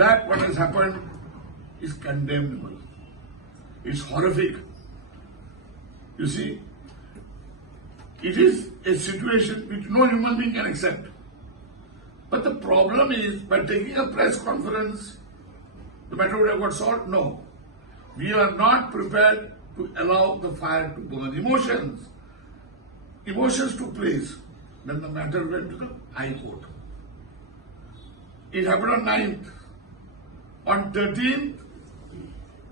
that what has happened is condemnable. It's horrific. You see, it is a situation which no human being can accept. But the problem is, by taking a press conference, the matter would have got solved? No. We are not prepared to allow the fire to burn. Emotions took place. Then the matter went to the High Court. It happened on 9th. On 13th,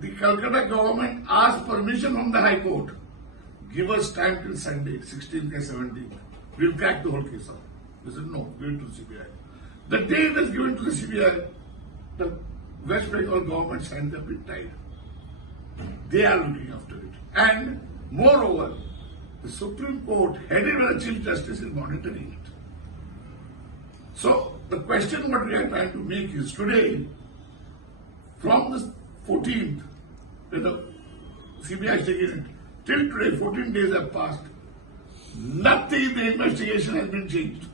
the Kolkata government asked permission from the High Court. Give us time till Sunday, 16th and 17th. We'll crack the whole case out. They said, no, give it to the CBI. The day it was given to the CBI, the West Bengal government signed a bit tight. They are looking after it. And moreover, the Supreme Court, headed by the Chief Justice, is monitoring it. So the question what we are trying to make is today, from the 14th, when the CBI is taking it, till today, 14 days have passed. Nothing in the investigation has been changed.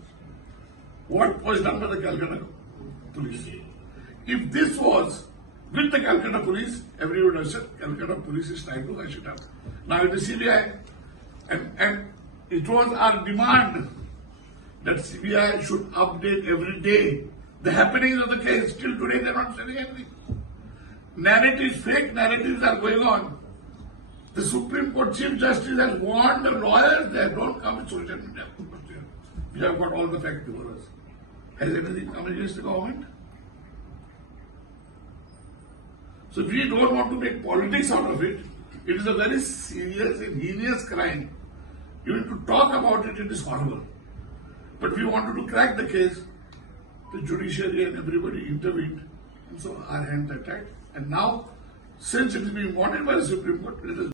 What was done by the Kolkata police? If this was with the Kolkata police, everyone would have said, Kolkata police is trying to hush it up. Now it is CBI. And it was our demand that CBI should update every day the happenings of the case. Till today they are not saying anything. Narratives, fake narratives are going on. The Supreme Court Chief Justice has warned the lawyers that don't come with social media. We have got all the facts before us. Has anything come against the government? So we don't want to make politics out of it. It is a very serious and heinous crime. Even to talk about it, it is horrible. But we wanted to crack the case. The judiciary and everybody intervened. And so our hands are tied. And now, since it is being wanted by the Supreme Court, it is